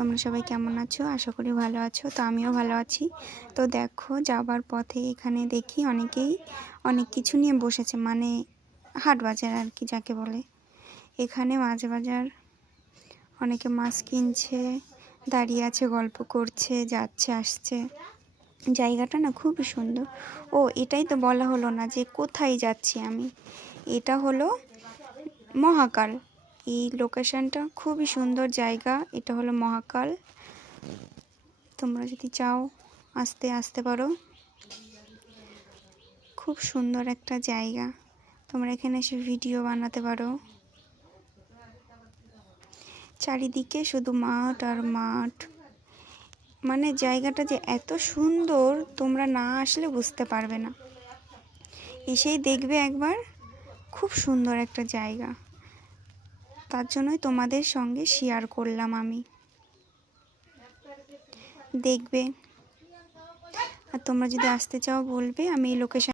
তোমরা সবাই কেমন আছো? আশা করি ভালো আছো। তো আমিও ভালো আছি। তো দেখো যাবার পথে এখানে দেখি অনেকেই অনেক কিছু নিয়ে বসেছে, মানে হাট বাজার আর কি যাকে বলে। এখানে মাছ বাজার, অনেকে মাছ কিনছে, দাঁড়িয়ে আছে, গল্প করছে, যাচ্ছে আসছে। জায়গাটা না খুবই সুন্দর। ও এটাই তো বলা হলো না যে কোথায় যাচ্ছি আমি। এটা হলো মহাকাল। এই লোকেশনটা খুবই সুন্দর জায়গা। এটা হলো মহাকাল। তোমরা যদি চাও আসতে পারো। খুব সুন্দর একটা জায়গা, তোমরা এখানে এসে ভিডিও বানাতে পারো। চারিদিকে শুধু মাঠ আর মাঠ, মানে জায়গাটা যে এত সুন্দর তোমরা না আসলে বুঝতে পারবে না। এসেই দেখবে একবার, খুব সুন্দর একটা জায়গা। তার জন্যই তোমাদের সঙ্গে শেয়ার করলাম আমি। দেখবে, আর তোমরা যদি আসতে চাও বলবে, আমি এই লোকেশন